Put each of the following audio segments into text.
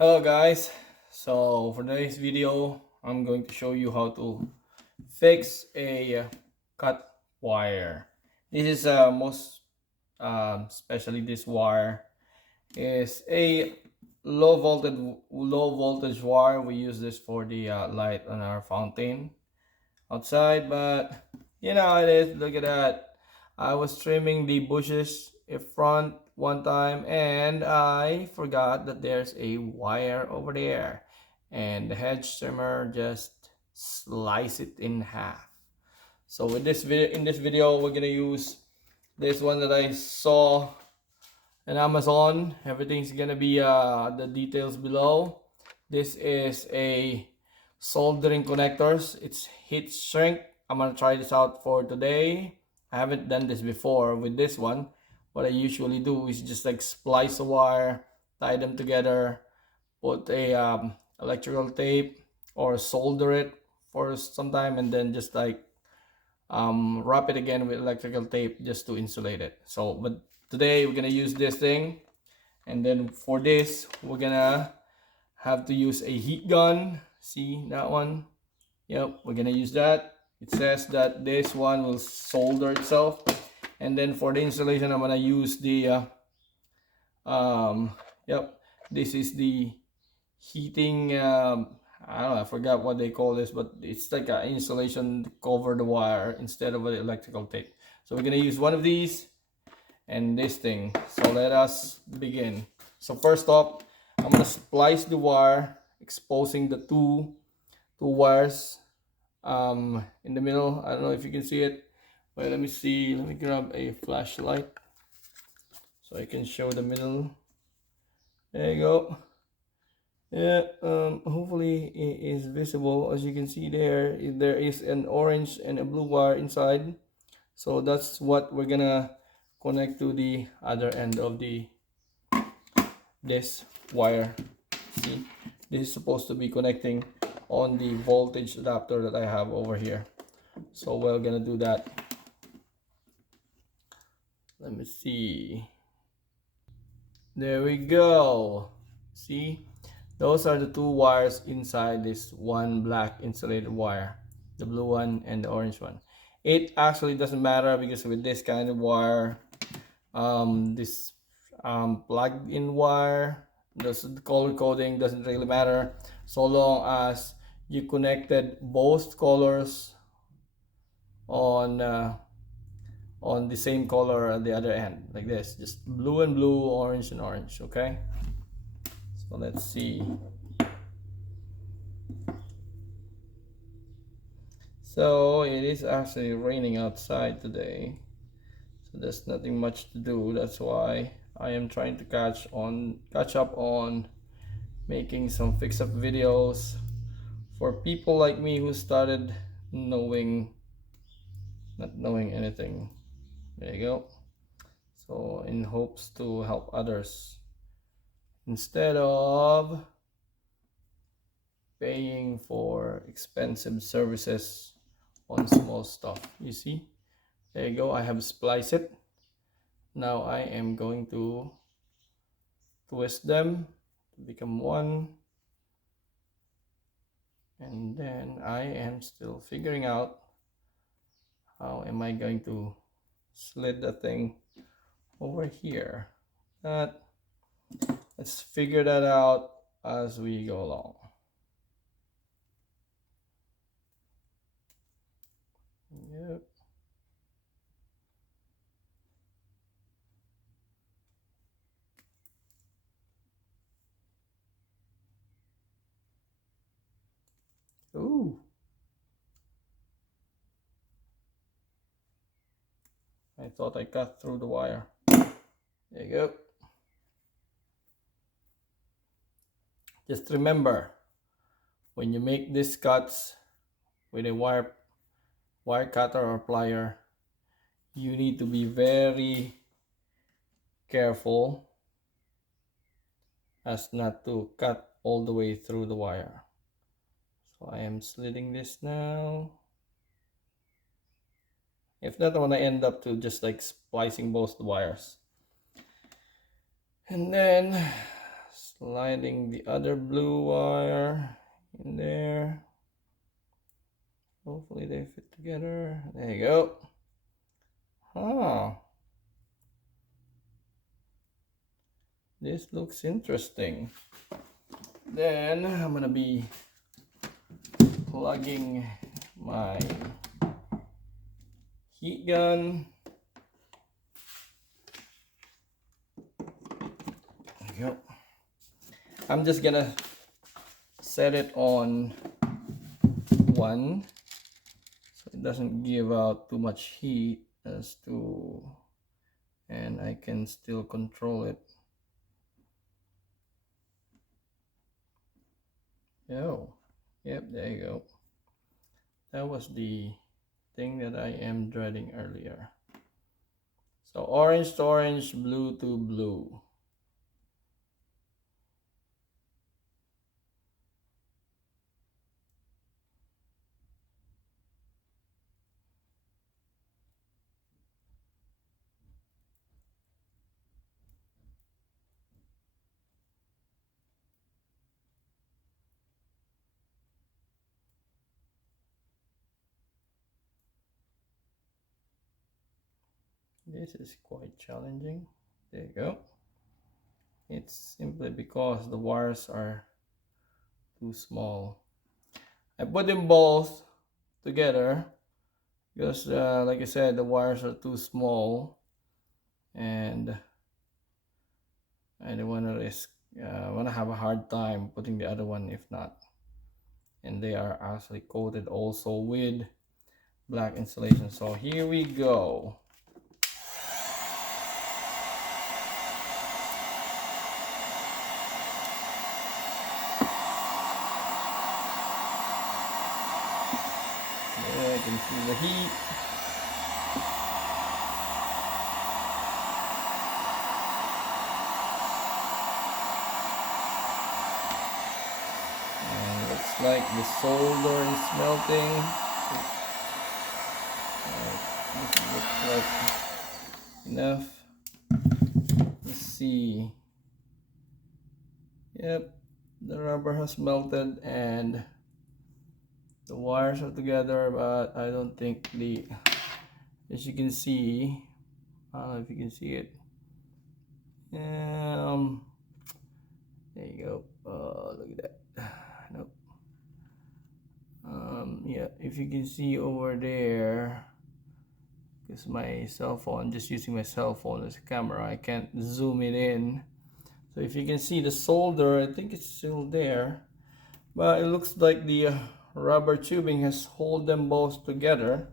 Hello guys, so for today's video I'm going to show you how to fix a cut wire. This is most especially this wire is a low voltage wire. We use this for the light on our fountain outside, but you know how it is. Look at that. I was trimming the bushes in front one time and I forgot that there's a wire over there, and the hedge trimmer just slice it in half. So with this video, in this video we're gonna use this one that I saw in Amazon. Everything's gonna be the details below. This is a soldering connectors. It's heat shrink. I'm gonna try this out for today. I haven't done this before with this one. What I usually do is just like splice a wire, tie them together, put a electrical tape or solder it for some time, and then just like wrap it again with electrical tape just to insulate it. So but today we're gonna use this thing, and then for this we're gonna have to use a heat gun. See that one? Yep, we're gonna use that. It says that this one will solder itself, and then for the installation I'm gonna use the yep, this is the heating I don't know, I forgot what they call this, but it's like an insulation to cover the wire instead of an electrical tape. So we're gonna use one of these and this thing. So let us begin. So first off, I'm gonna splice the wire, exposing the two wires in the middle. I don't know if you can see it. Wait, let me see. Let me grab a flashlight so I can show the middle. There you go. Yeah, hopefully it is visible. As you can see there is an orange and a blue wire inside. So that's what we're gonna connect to the other end of this wire. See, this is supposed to be connecting on the voltage adapter that I have over here. So we're gonna do that. Let me see. There we go. See, those are the two wires inside this one black insulated wire, the blue one and the orange one. It actually doesn't matter because with this kind of wire, this plugged in wire, the color coding doesn't really matter so long as you connected both colors on the same color at the other end, like this, just blue and blue, orange and orange. Okay, so let's see. So it is actually raining outside today, so there's nothing much to do. That's why I am trying to catch up on making some fix-up videos for people like me who started not knowing anything. There you go. So in hopes to help others instead of paying for expensive services on small stuff. You see, there you go. I have spliced it. Now I am going to twist them to become one, and then I am still figuring out how am I going to slid the thing over here. Let's figure that out as we go along. Yep. Ooh. I thought I cut through the wire. There you go. Just remember, when you make these cuts with a wire cutter or plier, you need to be very careful as not to cut all the way through the wire. So I am slitting this now. If not, I want to end up to just like splicing both the wires. And then Sliding the other blue wire in there. Hopefully they fit together. There you go. Huh. This looks interesting. Then I'm gonna be plugging my heat gun. There you go. I'm just gonna set it on 1 so it doesn't give out too much heat and I can still control it. Oh, yep, there you go. That was the thing that I am dreading earlier. So orange to orange, blue to blue. This is quite challenging. There you go. It's simply because the wires are too small. I put them both together because like I said, the wires are too small and I don't want to risk I want to have a hard time putting the other one if not. And they are actually coated also with black insulation. So here we go. Yeah, you can see the heat. And looks like the solder is melting. This looks like enough. Let's see. Yep, the rubber has melted and the wires are together, but I don't think as you can see, I don't know if you can see it. There you go. Look at that. Nope. Yeah, if you can see over there, because my cell phone, just using my cell phone as a camera, I can't zoom it in. So if you can see the solder, I think it's still there, but it looks like the rubber tubing has hold them both together.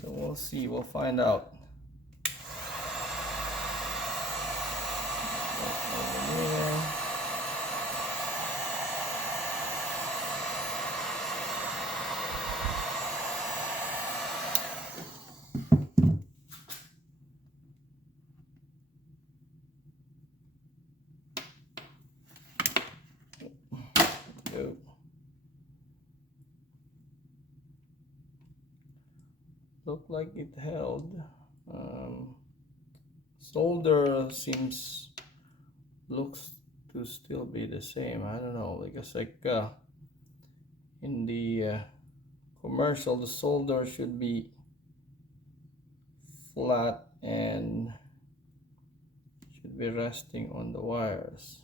So we'll see, we'll find out. Over there. Go. Looked like it held. Solder looks to still be the same. I don't know, because like in the commercial, the solder should be flat and should be resting on the wires.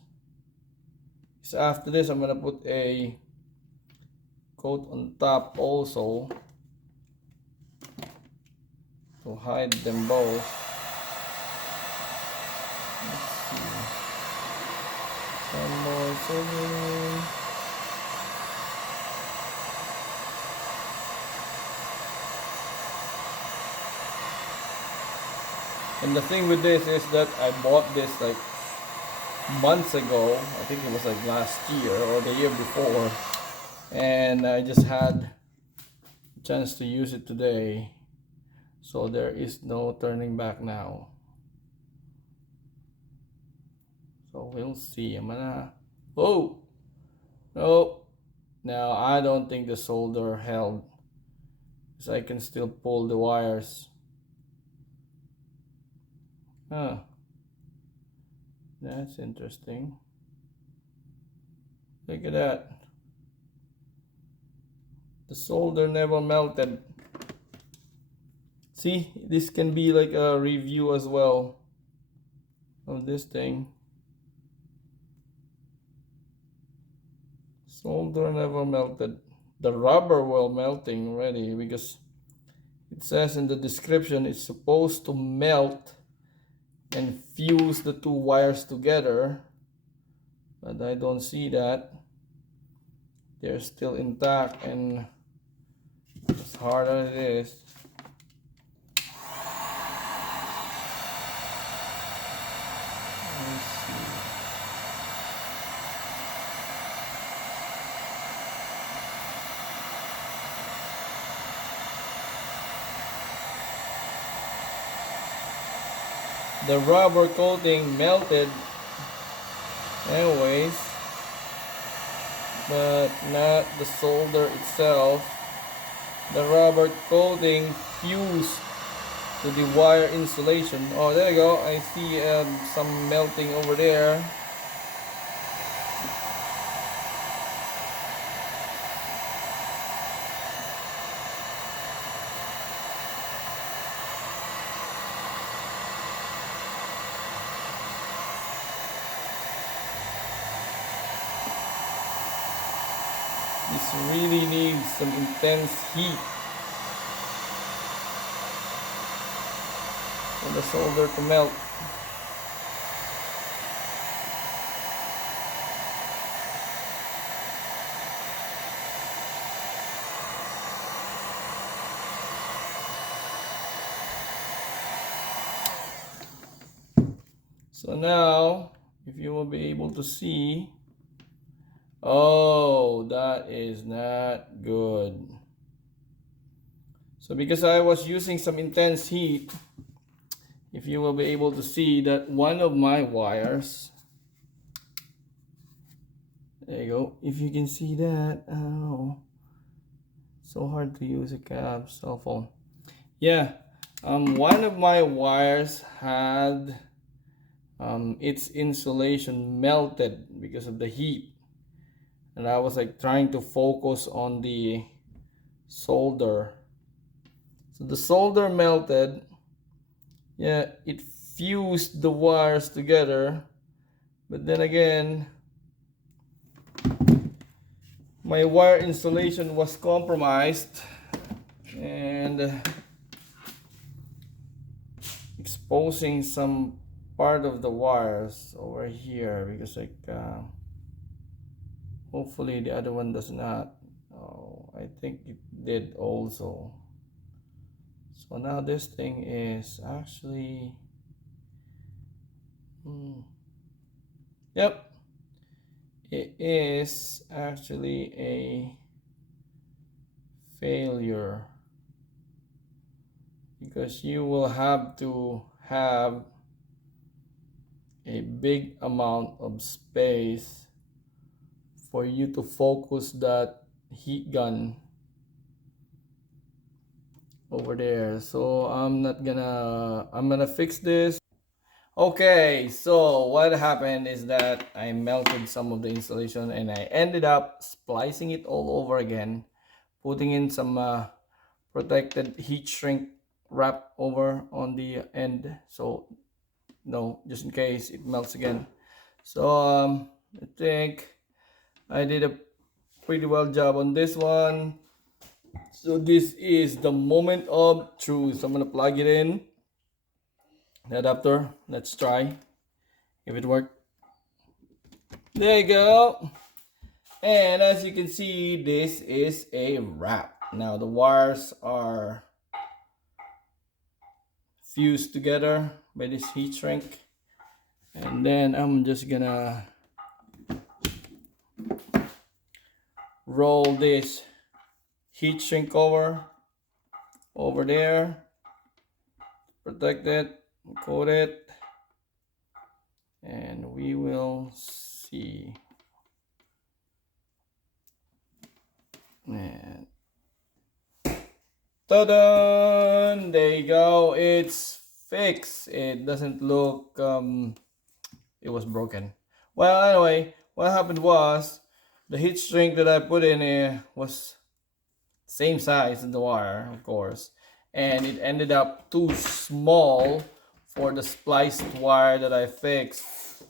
So after this, I'm gonna put a coat on top also to hide them both. Let's see. Some more soldering. And the thing with this is that I bought this like months ago. I think it was like last year or the year before, and I just had a chance to use it today, so there is no turning back now. So we'll see. I'm gonna oh no, now I don't think the solder held, because I can still pull the wires. Huh, that's interesting. Look at that. The solder never melted. See, this can be like a review as well of this thing. Solder never melted. The rubber will melting already because it says in the description it's supposed to melt and fuse the two wires together, but I don't see that. They're still intact, and as hard as it is, let me see. The rubber coating melted anyways, but not the solder itself. The rubber coating fused to the wire insulation. Oh, there you go. I see some melting over there. This really needs some intense heat for the solder to melt. So now, if you will be able to see, oh, that is not good. So because I was using some intense heat, if you will be able to see that one of my wires, there you go, if you can see that, oh, so hard to use a cell phone. Yeah, one of my wires had its insulation melted because of the heat, and I was like trying to focus on the solder. So the solder melted. Yeah, it fused the wires together, but then again, my wire insulation was compromised and exposing some part of the wires over here, because like hopefully the other one does not. Oh, I think it did also. So now this thing is actually yep, it is actually a failure, because you will have to have a big amount of space for you to focus that heat gun over there. So I'm gonna fix this. Okay, so what happened is that I melted some of the insulation and I ended up splicing it all over again, putting in some protected heat shrink wrap over on the end, so no, just in case it melts again. So I think I did a pretty well job on this one. So this is the moment of truth. I'm gonna plug it in the adapter. Let's try if it worked. There you go. And as you can see, this is a wrap. Now the wires are fused together by this heat shrink, and then I'm just gonna roll this heat shrink over there, protect it, coat it, and we will see. And ta-da! There you go, it's fixed. It doesn't look it was broken. Well, anyway, what happened was the heat shrink that I put in was same size as the wire, of course, and it ended up too small for the spliced wire that I fixed.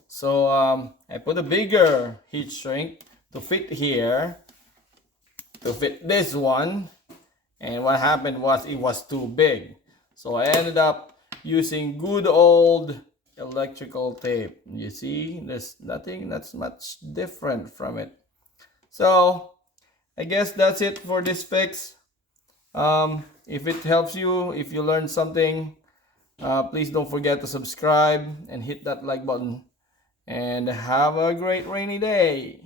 So I put a bigger heat shrink to fit here, to fit this one, and what happened was it was too big. So I ended up using good old electrical tape. You see, there's nothing that's much different from it. So I guess that's it for this fix. If it helps you, if you learned something, please don't forget to subscribe and hit that like button. And have a great rainy day.